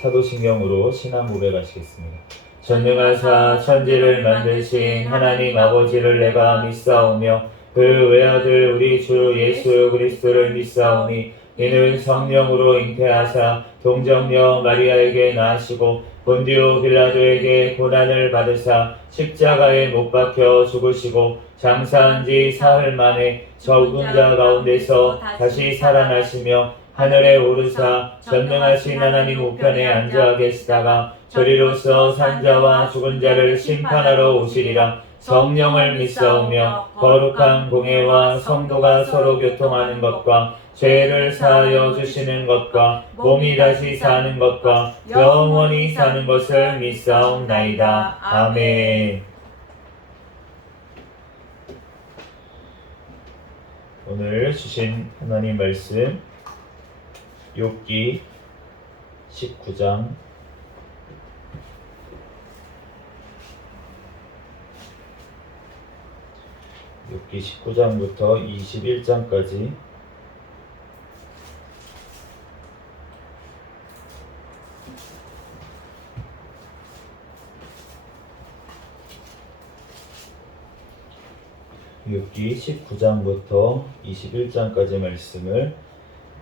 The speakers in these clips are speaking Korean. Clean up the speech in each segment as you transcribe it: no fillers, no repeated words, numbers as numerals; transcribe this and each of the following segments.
사도신경으로 신앙 고백하시겠습니다. 전능하사 천지를 만드신 하나님 아버지를 내가 믿사오며 그 외아들 우리 주 예수 그리스도를 믿사오니 이는 성령으로 잉태하사 동정녀 마리아에게 낳으시고 본디오 빌라도에게 고난을 받으사 십자가에 못 박혀 죽으시고 장사한 지 사흘 만에 죽은 자 가운데서 다시 살아나시며 하늘에 오르사 전능하신 하나님 우편에 앉아 계시다가 저리로서 산자와 죽은 자를 심판하러 오시리라. 성령을 믿사오며 거룩한 공예와 성도가 서로 교통하는 것과 죄를 사하여 주시는 것과 몸이 다시 사는 것과 영원히 사는 것을 믿사옵나이다. 아멘. 오늘 주신 하나님 말씀 욥기 19장 19장부터 21장까지 욥기 19장부터 21장까지 말씀을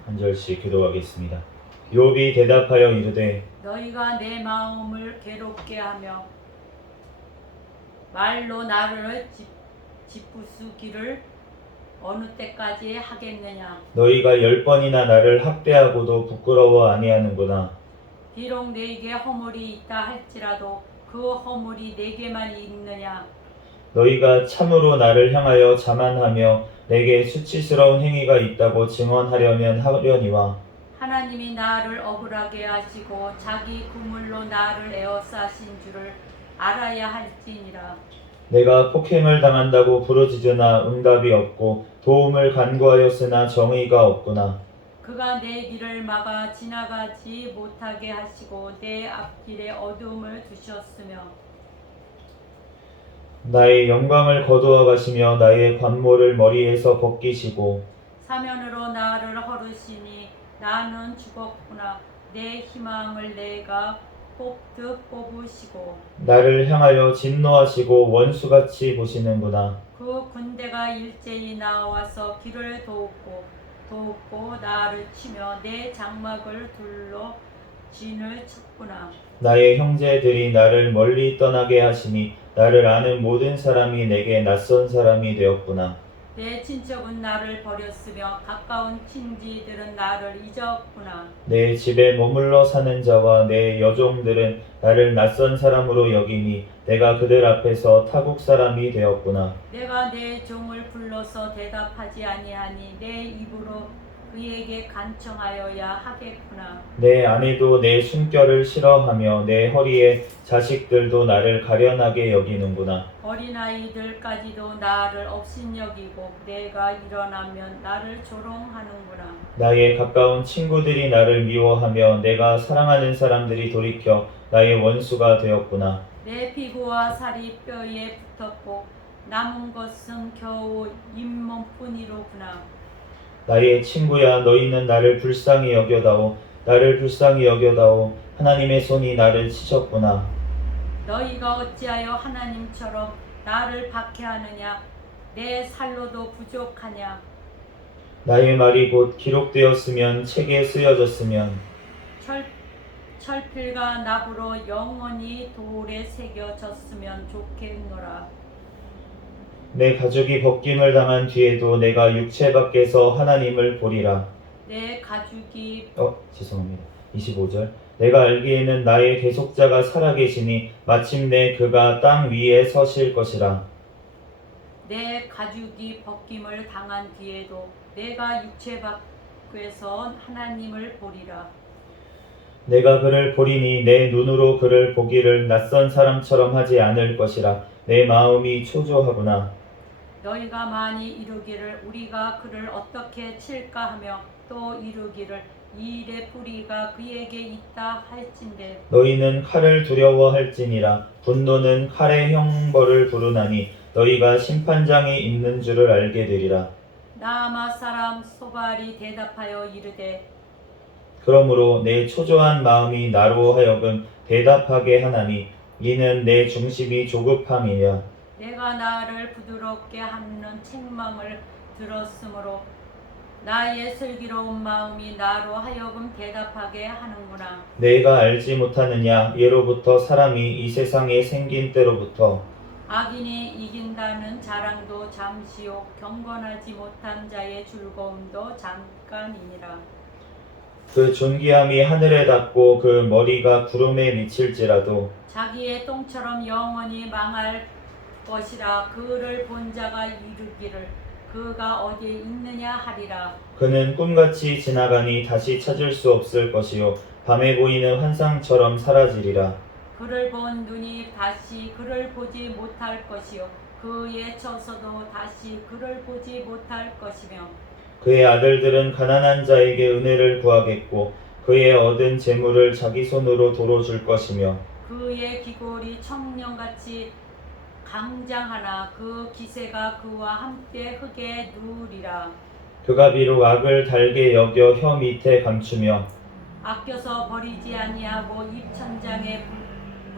한 절씩 기도하겠습니다. 욥이 대답하여 이르되 너희가 내 마음을 괴롭게 하며 말로 나를 짓부수기를 어느 때까지 하겠느냐. 너희가 10번이나 나를 학대하고도 부끄러워 아니하는구나. 비록 네게 허물이 있다 할지라도 그 허물이 네게만 있느냐. 너희가 참으로 나를 향하여 자만하며 내게 수치스러운 행위가 있다고 증언하려면 하려니와 하나님이 나를 억울하게 하시고 자기 구물로 나를 에워싸신 줄을 알아야 할지니라. 내가 폭행을 당한다고 부르짖으나 응답이 없고 도움을 간구하였으나 정의가 없구나. 그가 내 길을 막아 지나가지 못하게 하시고 내 앞길에 어둠을 두셨으며 나의 영광을 거두어 가시며 나의 관모를 머리에서 벗기시고 사면으로 나를 허르시니 나는 죽었구나. 내 희망을 내가 뽑듯 뽑으시고 나를 향하여 진노하시고 원수같이 보시는구나. 그 군대가 일제히 나와서 길을 돕고 나를 치며 내 장막을 둘러 진을 쳤구나. 나의 형제들이 나를 멀리 떠나게 하시니 나를 아는 모든 사람이 내게 낯선 사람이 되었구나. 내 친척은 나를 버렸으며 가까운 친지들은 나를 잊었구나. 내 집에 머물러 사는 자와 내 여종들은 나를 낯선 사람으로 여기니 내가 그들 앞에서 타국 사람이 되었구나. 내가 내 종을 불러서 대답하지 아니하니 내 입으로 그에게 간청하여야 하겠구나. 내 아내도 내 숨결을 싫어하며 내 허리에 자식들도 나를 가련하게 여기는구나. 어린아이들까지도 나를 업신여기고 내가 일어나면 나를 조롱하는구나. 나의 가까운 친구들이 나를 미워하며 내가 사랑하는 사람들이 돌이켜 나의 원수가 되었구나. 내 피부와 살이 뼈에 붙었고 남은 것은 겨우 잇몸뿐이로구나. 나의 친구야 너희는 나를 불쌍히 여겨다오. 나를 불쌍히 여겨다오. 하나님의 손이 나를 치셨구나. 너희가 어찌하여 하나님처럼 나를 박해하느냐. 내 살로도 부족하냐. 나의 말이 곧 기록되었으면 책에 쓰여졌으면 철필과 납으로 영원히 돌에 새겨졌으면 좋겠노라. 내 가죽이 벗김을 당한 뒤에도 내가 육체 밖에서 하나님을 보리라. 내 가죽이 죄송합니다. 25절 내가 알기에는 나의 대속자가 살아계시니 마침내 그가 땅 위에 서실 것이라. 내 가죽이 벗김을 당한 뒤에도 내가 육체 밖에서 하나님을 보리라. 내가 그를 보리니 내 눈으로 그를 보기를 낯선 사람처럼 하지 않을 것이라. 내 마음이 초조하구나. 너희가 많이 이르기를 우리가 그를 어떻게 칠까 하며 또 이르기를 이 일의 뿌리가 그에게 있다 할진대. 너희는 칼을 두려워할지니라. 분노는 칼의 형벌을 부르나니 너희가 심판장이 있는 줄을 알게 되리라. 나아마 사람 소발이 대답하여 이르되 그러므로 내 초조한 마음이 나로 하여금 대답하게 하나니 이는 내 중심이 조급함이냐. 내가 나를 부드럽게 하는 책망을 들었으므로 나의 슬기로운 마음이 나로 하여금 대답하게 하는구나. 내가 알지 못하느냐. 예로부터 사람이 이 세상에 생긴 때로부터 악인이 이긴다는 자랑도 잠시요 경건하지 못한 자의 즐거움도 잠깐이니라. 그 존귀함이 하늘에 닿고 그 머리가 구름에 미칠지라도 자기의 똥처럼 영원히 망할 것이라. 그를 본 자가 이르기를 그가 어디에 있느냐 하리라. 그는 꿈같이 지나가니 다시 찾을 수 없을 것이요 밤에 보이는 환상처럼 사라지리라. 그를 본 눈이 다시 그를 보지 못할 것이요 그의 처소도 다시 그를 보지 못할 것이며 그의 아들들은 가난한 자에게 은혜를 구하겠고 그의 얻은 재물을 자기 손으로 도로 줄 것이며 그의 기골이 청년같이 강장하나 그 기세가 그와 함께 흙에 누우리라. 그가 비록 악을 달게 여겨 혀 밑에 감추며 아껴서 버리지 아니하고 입천장에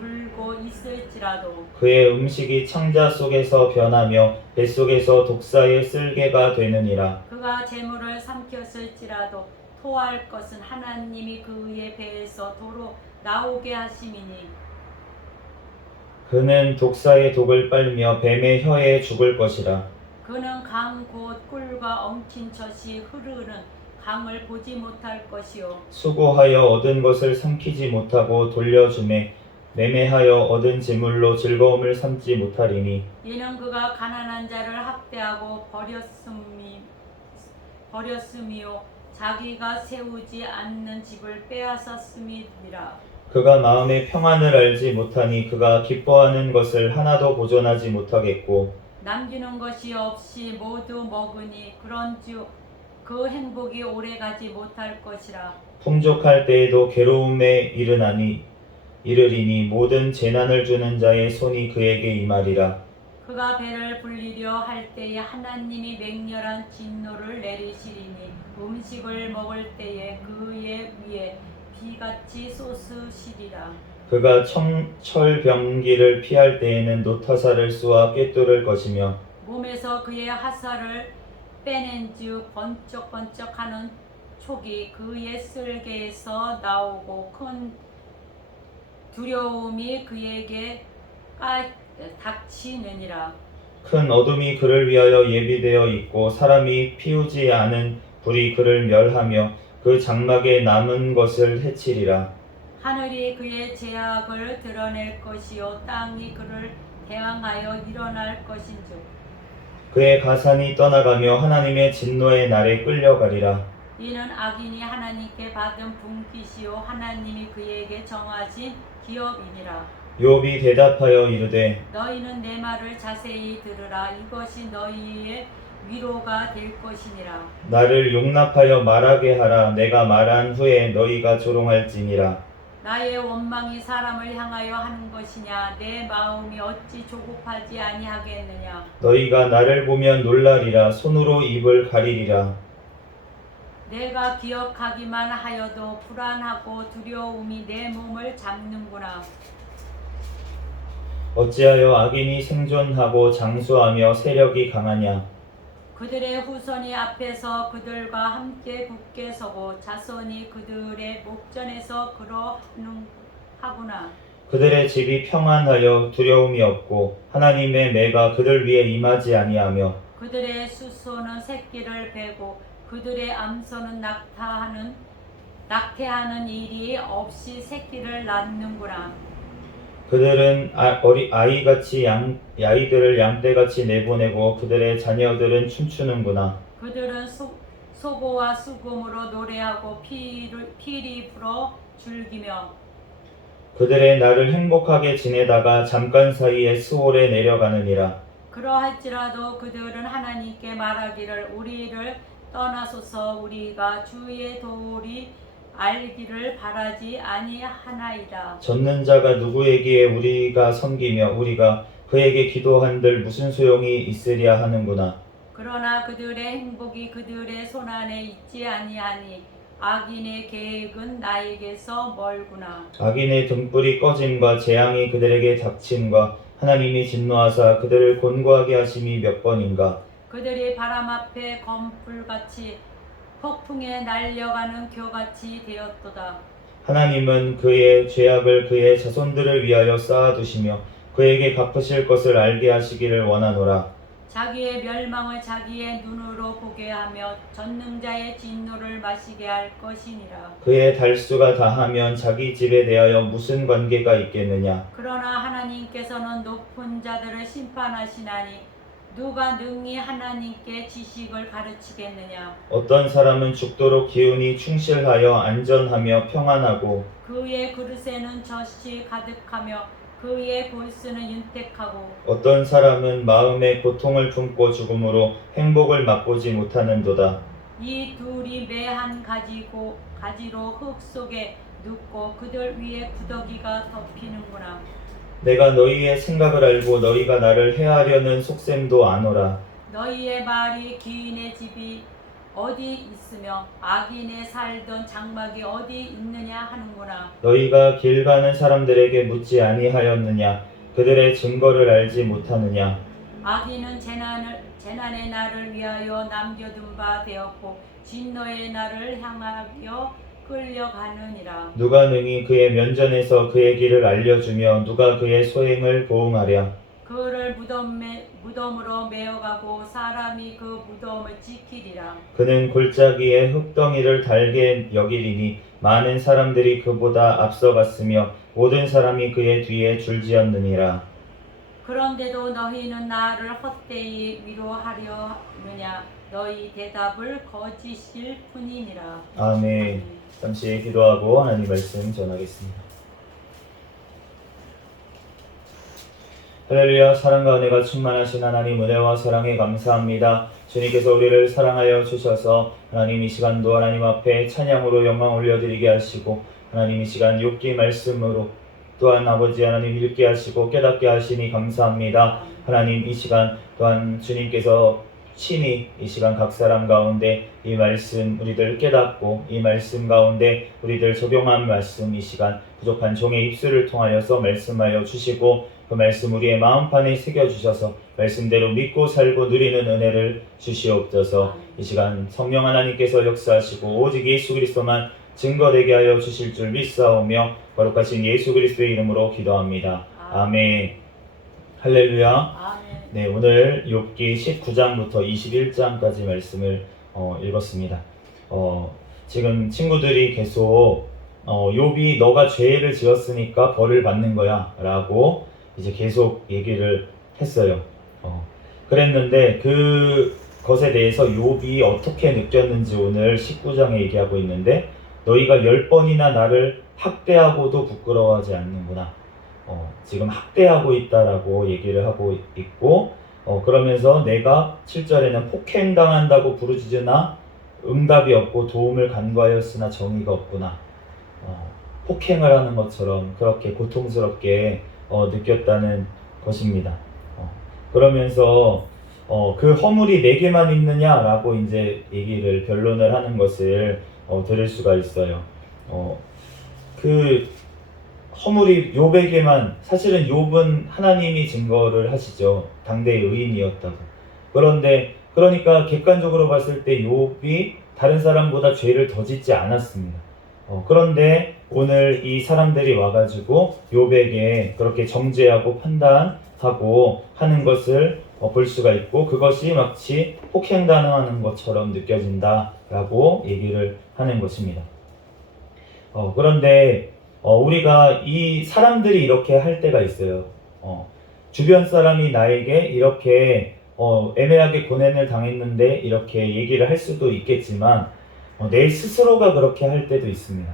물고 있을지라도 그의 음식이 창자 속에서 변하며 뱃속에서 독사의 쓸개가 되느니라. 그가 재물을 삼켰을지라도 토할 것은 하나님이 그의 배에서 도로 나오게 하심이니 그는 독사의 독을 빨며 뱀의 혀에 죽을 것이라. 그는 강 곧 꿀과 엉킨 젖이 흐르는 강을 보지 못할 것이요 수고하여 얻은 것을 삼키지 못하고 돌려주매 매매하여 얻은 재물로 즐거움을 삼지 못하리니 이는 그가 가난한 자를 학대하고 버렸음이요 자기가 세우지 않는 집을 빼앗았음이니라. 그가 마음의 평안을 알지 못하니 그가 기뻐하는 것을 하나도 보존하지 못하겠고 남기는 것이 없이 모두 먹으니 그런즉 그 행복이 오래가지 못할 것이라. 풍족할 때에도 괴로움에 이르리니 모든 재난을 주는 자의 손이 그에게 임하리라. 그가 배를 불리려 할 때에 하나님이 맹렬한 진노를 내리시리니 음식을 먹을 때에 그의 위에 비같이 쏟으시리라. 그가 철병기를 피할 때에는 노타사를 쏘아 꿰뚫을 것이며 몸에서 그의 하살을 빼낸즉 번쩍번쩍하는 촉이 그의 쓸개에서 나오고 큰 두려움이 그에게 닥치느니라. 큰 어둠이 그를 위하여 예비되어 있고 사람이 피우지 않은 불이 그를 멸하며 그 장막에 남은 것을 해치리라. 하늘이 그의 죄악을 드러낼 것이요 땅이 그를 대항하여 일어날 것인즉 그의 가산이 떠나가며 하나님의 진노의 날에 끌려가리라. 이는 악인이 하나님께 받은 분깃이요 하나님이 그에게 정하신 기업이니라. 욥이 대답하여 이르되 너희는 내 말을 자세히 들으라. 이것이 너희의 위로가 될 것이니라. 나를 용납하여 말하게 하라. 내가 말한 후에 너희가 조롱할지니라. 나의 원망이 사람을 향하여 하는 것이냐? 내 마음이 어찌 조급하지 아니하겠느냐? 너희가 나를 보면 놀라리라. 손으로 입을 가리리라. 내가 기억하기만 하여도 불안하고 두려움이 내 몸을 잡는구나. 어찌하여 악인이 생존하고 장수하며 세력이 강하냐? 그들의 후손이 앞에서 그들과 함께 굳게 서고 자손이 그들의 목전에서 그러하구나. 그들의 집이 평안하여 두려움이 없고 하나님의 매가 그들 위에 임하지 아니하며 그들의 수소는 새끼를 베고 그들의 암소는 낙태하는 일이 없이 새끼를 낳는구나. 그들은 아이같이 아이들을 양떼같이 내보내고 그들의 자녀들은 춤추는구나. 그들은 소고와 수금으로 노래하고 피리 불어 즐기며 그들의 날을 행복하게 지내다가 잠깐 사이에 수월에 내려가느니라. 그러할지라도 그들은 하나님께 말하기를 우리를 떠나소서 우리가 주의 도리 알기를 바라지 아니하나이다. 젖는 자가 누구에게 우리가 섬기며 우리가 그에게 기도한들 무슨 소용이 있으랴 하는구나. 그러나 그들의 행복이 그들의 손안에 있지 아니하니 악인의 계획은 나에게서 멀구나. 악인의 등불이 꺼짐과 재앙이 그들에게 닥침과 하나님이 진노하사 그들을 곤고하게 하심이 몇 번인가. 그들이 바람 앞에 검불같이 폭풍에 날려가는 겨같이 되었도다. 하나님은 그의 죄악을 그의 자손들을 위하여 쌓아두시며 그에게 갚으실 것을 알게 하시기를 원하노라. 자기의 멸망을 자기의 눈으로 보게 하며 전능자의 진노를 마시게 할 것이니라. 그의 달수가 다하면 자기 집에 대하여 무슨 관계가 있겠느냐. 그러나 하나님께서는 높은 자들을 심판하시나니 누가 능히 하나님께 지식을 가르치겠느냐. 어떤 사람은 죽도록 기운이 충실하여 안전하며 평안하고 그의 그릇에는 젖이 가득하며 그의 골수는 윤택하고 어떤 사람은 마음에 고통을 품고 죽음으로 행복을 맛보지 못하는도다. 이 둘이 매 한 가지로 흙 속에 눕고 그들 위에 구더기가 덮이는구나. 내가 너희의 생각을 알고 너희가 나를 해하려는 속셈도 아노라. 너희의 말이 기인의 집이 어디 있으며 악인의 살던 장막이 어디 있느냐 하는구나. 너희가 길 가는 사람들에게 묻지 아니하였느냐. 그들의 증거를 알지 못하느냐. 악인은 재난의 날을 위하여 남겨둔 바 되었고 진노의 날을 향하여 끌려가느니라. 누가 능히 그의 면전에서 그의 길을 알려주며 누가 그의 소행을 보응하랴. 그를 무덤으로 메어가고 사람이 그 무덤을 지키리라. 그는 골짜기에 흙덩이를 달게 여기리니 많은 사람들이 그보다 앞서갔으며 모든 사람이 그의 뒤에 줄지었느니라. 그런데도 너희는 나를 헛되이 위로하려느냐. 너희 대답을 거짓일 뿐이니라. 아멘. 잠시 기도하고 하나님 말씀 전하겠습니다. 할렐루야. 사랑과 은혜가 충만하신 하나님, 은혜와 사랑에 감사합니다. 주님께서 우리를 사랑하여 주셔서 하나님 이 시간도 하나님 앞에 찬양으로 영광 올려드리게 하시고 하나님 이 시간 욥기 말씀으로 또한 아버지 하나님 읽게 하시고 깨닫게 하시니 감사합니다. 하나님 이 시간 또한 주님께서 친히 이 시간 각 사람 가운데 이 말씀 우리들 깨닫고 이 말씀 가운데 우리들 적용한 말씀 이 시간 부족한 종의 입술을 통하여서 말씀하여 주시고 그 말씀 우리의 마음판에 새겨주셔서 말씀대로 믿고 살고 누리는 은혜를 주시옵소서. 이 시간 성령 하나님께서 역사하시고 오직 예수 그리스도만 증거되게 하여 주실 줄 믿사오며 거룩하신 예수 그리스도의 이름으로 기도합니다. 아멘. 할렐루야. 아멘. 네, 오늘 욥기 19장부터 21장까지 말씀을 읽었습니다. 지금 친구들이 계속 욥이 너가 죄를 지었으니까 벌을 받는 거야 라고 이제 계속 얘기를 했어요. 그랬는데 그것에 대해서 욥이 어떻게 느꼈는지 오늘 19장에 얘기하고 있는데 너희가 10번이나 나를 학대하고도 부끄러워하지 않는구나. 지금 학대하고 있다라고 얘기를 하고 있고 그러면서 내가 7절에는 폭행당한다고 부르짖으나 응답이 없고 도움을 간구하였으나 정의가 없구나. 폭행을 하는 것처럼 그렇게 고통스럽게 느꼈다는 것입니다. 그러면서 그 허물이 내게만 있느냐라고 이제 얘기를 변론을 하는 것을 들을 수가 있어요. 그 허물이 욥에게만, 사실은 욥은 하나님이 증거를 하시죠. 당대의 의인이었다고. 그러니까 객관적으로 봤을 때 욥이 다른 사람보다 죄를 더 짓지 않았습니다. 그런데 오늘 이 사람들이 와가지고 욥에게 그렇게 정죄하고 판단하고 하는 것을 볼 수가 있고 그것이 마치 폭행당하는 것처럼 느껴진다라고 얘기를 하는 것입니다. 그런데 우리가 이 사람들이 이렇게 할 때가 있어요. 주변 사람이 나에게 이렇게 애매하게 고난을 당했는데 이렇게 얘기를 할 수도 있겠지만 내 스스로가 그렇게 할 때도 있습니다.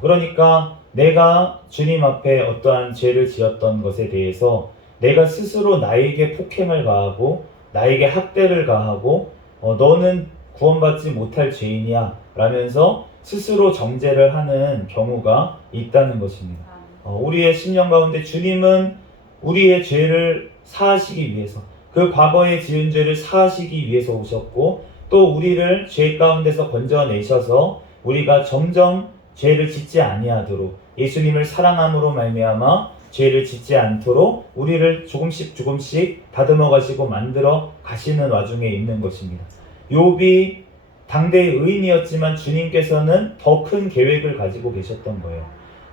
그러니까 내가 주님 앞에 어떠한 죄를 지었던 것에 대해서 내가 스스로 나에게 폭행을 가하고 나에게 학대를 가하고 너는 구원받지 못할 죄인이야 라면서 스스로 정죄를 하는 경우가 있다는 것입니다. 우리의 심령 가운데 주님은 우리의 죄를 사하시기 위해서 그 과거에 지은 죄를 사하시기 위해서 오셨고 또 우리를 죄 가운데서 건져내셔서 우리가 점점 죄를 짓지 아니하도록 예수님을 사랑함으로 말미암아 죄를 짓지 않도록 우리를 조금씩 다듬어 가시고 만들어 가시는 와중에 있는 것입니다. 욥이 당대의 의인이었지만 주님께서는 더 큰 계획을 가지고 계셨던 거예요.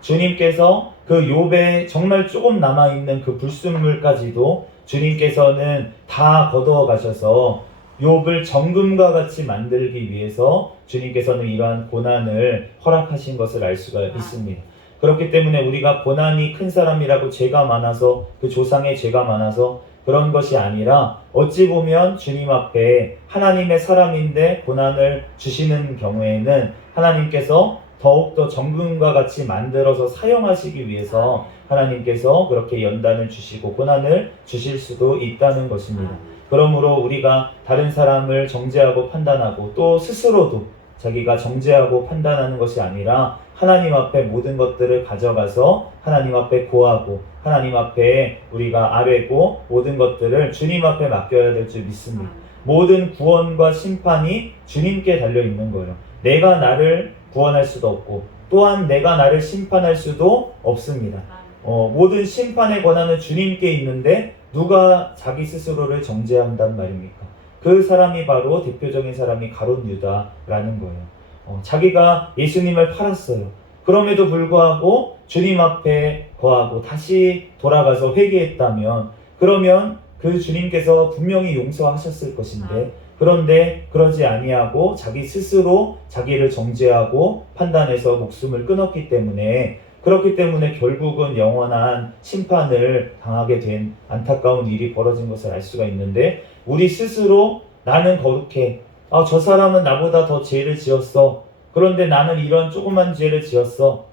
주님께서 그 욥의 정말 조금 남아있는 그 불순물까지도 주님께서는 다 거두어 가셔서 욥을 정금과 같이 만들기 위해서 주님께서는 이러한 고난을 허락하신 것을 알 수가 있습니다. 그렇기 때문에 우리가 고난이 큰 사람이라고 죄가 많아서 그 조상의 죄가 많아서 그런 것이 아니라 어찌 보면 주님 앞에 하나님의 사람인데 고난을 주시는 경우에는 하나님께서 더욱더 정금과 같이 만들어서 사용하시기 위해서 하나님께서 그렇게 연단을 주시고 고난을 주실 수도 있다는 것입니다. 그러므로 우리가 다른 사람을 정죄하고 판단하고 또 스스로도 자기가 정죄하고 판단하는 것이 아니라 하나님 앞에 모든 것들을 가져가서 하나님 앞에 고하고 하나님 앞에 우리가 아뢰고 모든 것들을 주님 앞에 맡겨야 될 줄 믿습니다. 모든 구원과 심판이 주님께 달려있는 거예요. 내가 나를 구원할 수도 없고 또한 내가 나를 심판할 수도 없습니다. 모든 심판의 권한은 주님께 있는데 누가 자기 스스로를 정죄한단 말입니까? 그 사람이 바로 대표적인 사람이 가룟 유다라는 거예요. 자기가 예수님을 팔았어요. 그럼에도 불구하고 주님 앞에 거하고 다시 돌아가서 회개했다면 그러면 그 주님께서 분명히 용서하셨을 것인데 그런데 그러지 아니하고 자기 스스로 자기를 정죄하고 판단해서 목숨을 끊었기 때문에 그렇기 때문에 결국은 영원한 심판을 당하게 된 안타까운 일이 벌어진 것을 알 수가 있는데 우리 스스로 나는 거룩해. 저 사람은 나보다 더 죄를 지었어. 그런데 나는 이런 조그만 죄를 지었어.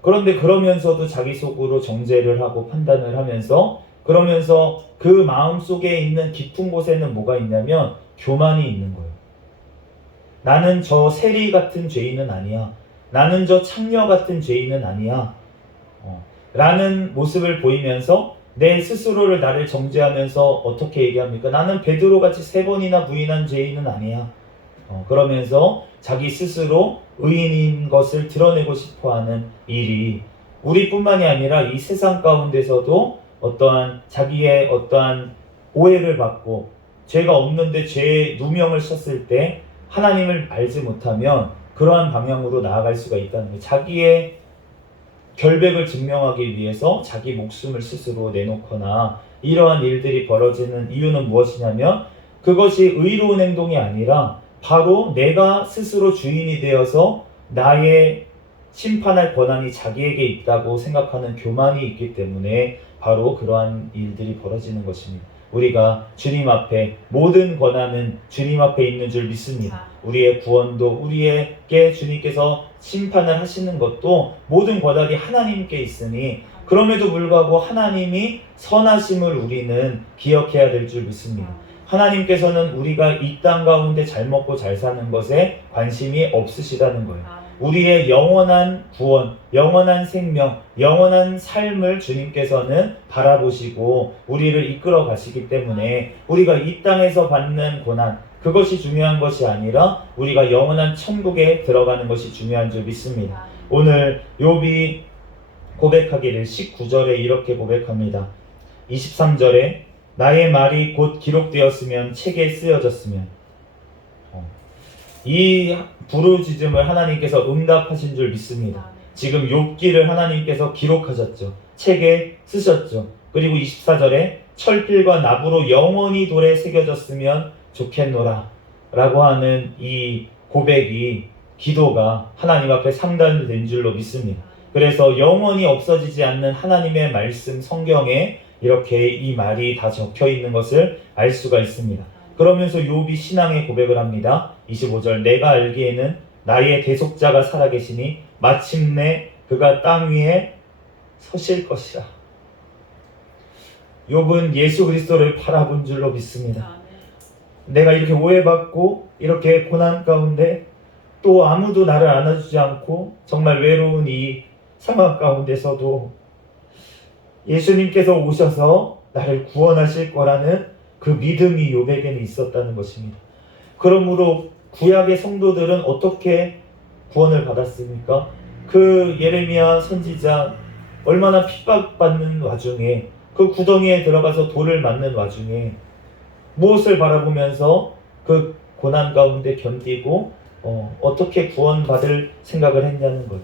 그런데 그러면서도 자기 속으로 정죄를 하고 판단을 하면서 그러면서 그 마음 속에 있는 깊은 곳에는 뭐가 있냐면 교만이 있는 거예요. 나는 저 세리 같은 죄인은 아니야. 나는 저 창녀 같은 죄인은 아니야. 라는 모습을 보이면서 내 스스로를 나를 정죄하면서 어떻게 얘기합니까? 나는 베드로같이 3번이나 부인한 죄인은 아니야. 그러면서 자기 스스로 의인인 것을 드러내고 싶어하는 일이 우리뿐만이 아니라 이 세상 가운데서도 어떠한 자기의 어떠한 오해를 받고 죄가 없는데 죄의 누명을 씌었을 때 하나님을 알지 못하면 그러한 방향으로 나아갈 수가 있다는 거예요. 자기의 결백을 증명하기 위해서 자기 목숨을 스스로 내놓거나 이러한 일들이 벌어지는 이유는 무엇이냐면 그것이 의로운 행동이 아니라 바로 내가 스스로 주인이 되어서 나의 심판할 권한이 자기에게 있다고 생각하는 교만이 있기 때문에 바로 그러한 일들이 벌어지는 것입니다. 우리가 주님 앞에 모든 권한은 주님 앞에 있는 줄 믿습니다. 우리의 구원도 우리에게 주님께서 심판을 하시는 것도 모든 권한이 하나님께 있으니 그럼에도 불구하고 하나님이 선하심을 우리는 기억해야 될 줄 믿습니다. 하나님께서는 우리가 이 땅 가운데 잘 먹고 잘 사는 것에 관심이 없으시다는 거예요. 우리의 영원한 구원, 영원한 생명, 영원한 삶을 주님께서는 바라보시고 우리를 이끌어 가시기 때문에 우리가 이 땅에서 받는 고난, 그것이 중요한 것이 아니라 우리가 영원한 천국에 들어가는 것이 중요한 줄 믿습니다. 오늘 욥이 고백하기를 19절에 이렇게 고백합니다. 23절에 나의 말이 곧 기록되었으면 책에 쓰여졌으면 이 부르짖음을 하나님께서 응답하신 줄 믿습니다. 지금 욥기를 하나님께서 기록하셨죠. 책에 쓰셨죠. 그리고 24절에 철필과 나부로 영원히 돌에 새겨졌으면 좋겠노라 라고 하는 이 고백이 기도가 하나님 앞에 상달된 줄로 믿습니다. 그래서 영원히 없어지지 않는 하나님의 말씀 성경에 이렇게 이 말이 다 적혀 있는 것을 알 수가 있습니다. 그러면서 욥이 신앙의 고백을 합니다. 25절 내가 알기에는 나의 대속자가 살아계시니 마침내 그가 땅 위에 서실 것이라. 욥은 예수 그리스도를 바라본 줄로 믿습니다. 내가 이렇게 오해받고 이렇게 고난 가운데 또 아무도 나를 안아주지 않고 정말 외로운 이 상황 가운데서도 예수님께서 오셔서 나를 구원하실 거라는 그 믿음이 욥에게는 있었다는 것입니다. 그러므로 구약의 성도들은 어떻게 구원을 받았습니까? 그 예레미야 선지자 얼마나 핍박받는 와중에 그 구덩이에 들어가서 돌을 맞는 와중에 무엇을 바라보면서 그 고난 가운데 견디고 어떻게 구원받을 생각을 했냐는 것.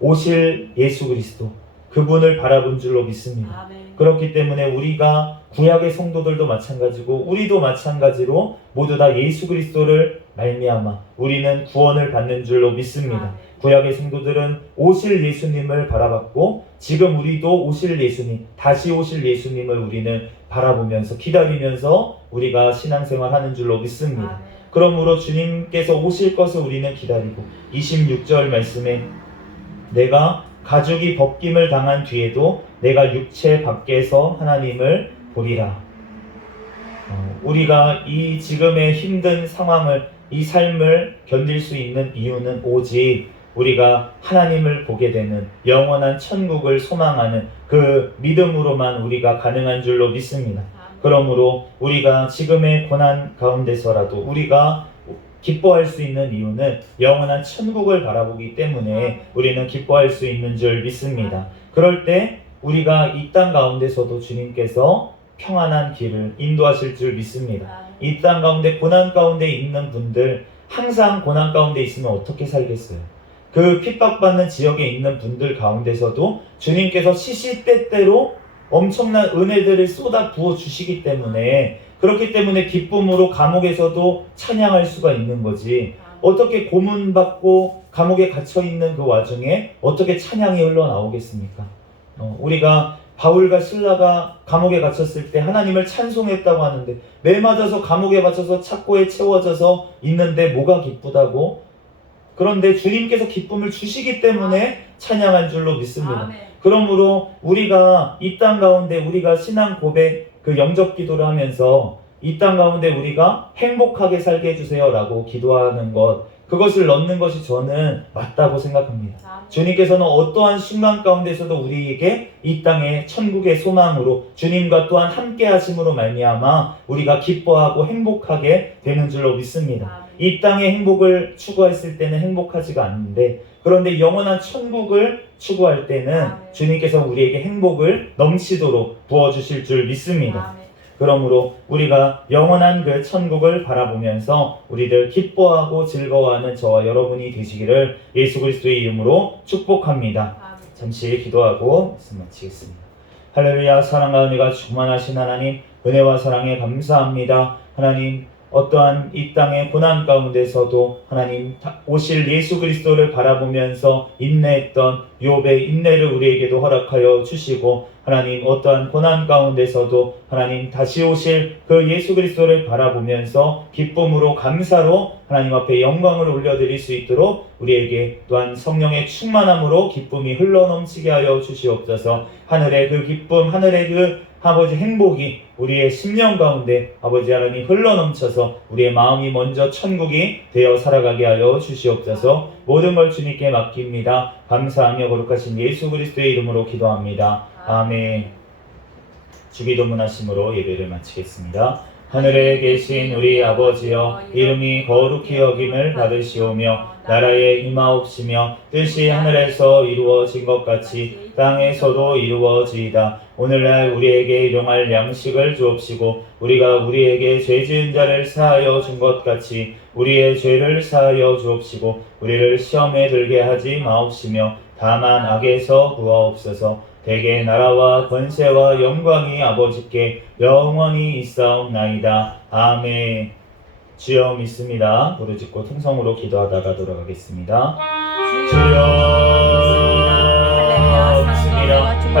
오실 예수 그리스도 그분을 바라본 줄로 믿습니다. 아멘. 그렇기 때문에 우리가 구약의 성도들도 마찬가지고 우리도 마찬가지로 모두 다 예수 그리스도를 말미암아 우리는 구원을 받는 줄로 믿습니다. 아멘. 구약의 성도들은 오실 예수님을 바라봤고 지금 우리도 오실 예수님, 다시 오실 예수님을 우리는 바라보면서 기다리면서 우리가 신앙생활하는 줄로 믿습니다. 아멘. 그러므로 주님께서 오실 것을 우리는 기다리고 26절 말씀에 내가 가죽이 벗김을 당한 뒤에도 내가 육체 밖에서 하나님을 보리라. 우리가 이 지금의 힘든 상황을 이 삶을 견딜 수 있는 이유는 오직 우리가 하나님을 보게 되는 영원한 천국을 소망하는 그 믿음으로만 우리가 가능한 줄로 믿습니다. 그러므로 우리가 지금의 고난 가운데서라도 우리가 기뻐할 수 있는 이유는 영원한 천국을 바라보기 때문에 우리는 기뻐할 수 있는 줄 믿습니다. 그럴 때 우리가 이 땅 가운데서도 주님께서 평안한 길을 인도하실 줄 믿습니다. 이 땅 가운데 고난 가운데 있는 분들 항상 고난 가운데 있으면 어떻게 살겠어요? 그 핍박받는 지역에 있는 분들 가운데서도 주님께서 시시때때로 엄청난 은혜들을 쏟아 부어 주시기 때문에 그렇기 때문에 기쁨으로 감옥에서도 찬양할 수가 있는 거지. 어떻게 고문받고 감옥에 갇혀있는 그 와중에 어떻게 찬양이 흘러나오겠습니까? 우리가 바울과 실라가 감옥에 갇혔을 때 하나님을 찬송했다고 하는데 매 맞아서 감옥에 갇혀서 착고에 채워져서 있는데 뭐가 기쁘다고? 그런데 주님께서 기쁨을 주시기 때문에 찬양한 줄로 믿습니다. 아멘. 그러므로 우리가 이 땅 가운데 우리가 신앙 고백 그 영접 기도를 하면서 이 땅 가운데 우리가 행복하게 살게 해주세요 라고 기도하는 것 그것을 넣는 것이 저는 맞다고 생각합니다. 아멘. 주님께서는 어떠한 순간 가운데서도 우리에게 이 땅의 천국의 소망으로 주님과 또한 함께 하심으로 말미암아 우리가 기뻐하고 행복하게 되는 줄로 믿습니다. 아멘. 이 땅의 행복을 추구했을 때는 행복하지가 않는데 그런데 영원한 천국을 추구할 때는 아멘. 주님께서 우리에게 행복을 넘치도록 부어주실 줄 믿습니다. 아멘. 그러므로 우리가 영원한 그 천국을 바라보면서 우리들 기뻐하고 즐거워하는 저와 여러분이 되시기를 예수 그리스도의 이름으로 축복합니다. 아멘. 잠시 기도하고 말씀 마치겠습니다. 할렐루야. 사랑과 은혜가 충만하신 하나님 은혜와 사랑에 감사합니다. 하나님 어떠한 이 땅의 고난 가운데서도 하나님 오실 예수 그리스도를 바라보면서 인내했던 욥의 인내를 우리에게도 허락하여 주시고 하나님 어떠한 고난 가운데서도 하나님 다시 오실 그 예수 그리스도를 바라보면서 기쁨으로 감사로 하나님 앞에 영광을 올려드릴 수 있도록 우리에게 또한 성령의 충만함으로 기쁨이 흘러넘치게 하여 주시옵소서. 하늘의 그 기쁨 하늘의 그 아버지 행복이 우리의 심령 가운데 아버지 하나님 흘러넘쳐서 우리의 마음이 먼저 천국이 되어 살아가게 하여 주시옵소서. 모든 걸 주님께 맡깁니다. 감사하며 거룩하신 예수 그리스도의 이름으로 기도합니다. 아멘. 주기도문하심으로 예배를 마치겠습니다. 하늘에 계신 우리 아버지여 이름이 거룩히 여김을 받으시오며 나라에 임하옵시며 뜻이 하늘에서 이루어진 것 같이 땅에서도 이루어지이다. 오늘날 우리에게 일용할 양식을 주옵시고 우리가 우리에게 죄 지은 자를 사하여 준 것 같이 우리의 죄를 사하여 주옵시고 우리를 시험에 들게 하지 마옵시며 다만 악에서 구하옵소서. 대개 나라와 권세와 영광이 아버지께 영원히 있사옵나이다. 아멘. 주여 믿습니다. 부르짖고 통성으로 기도하다가 돌아가겠습니다. 주여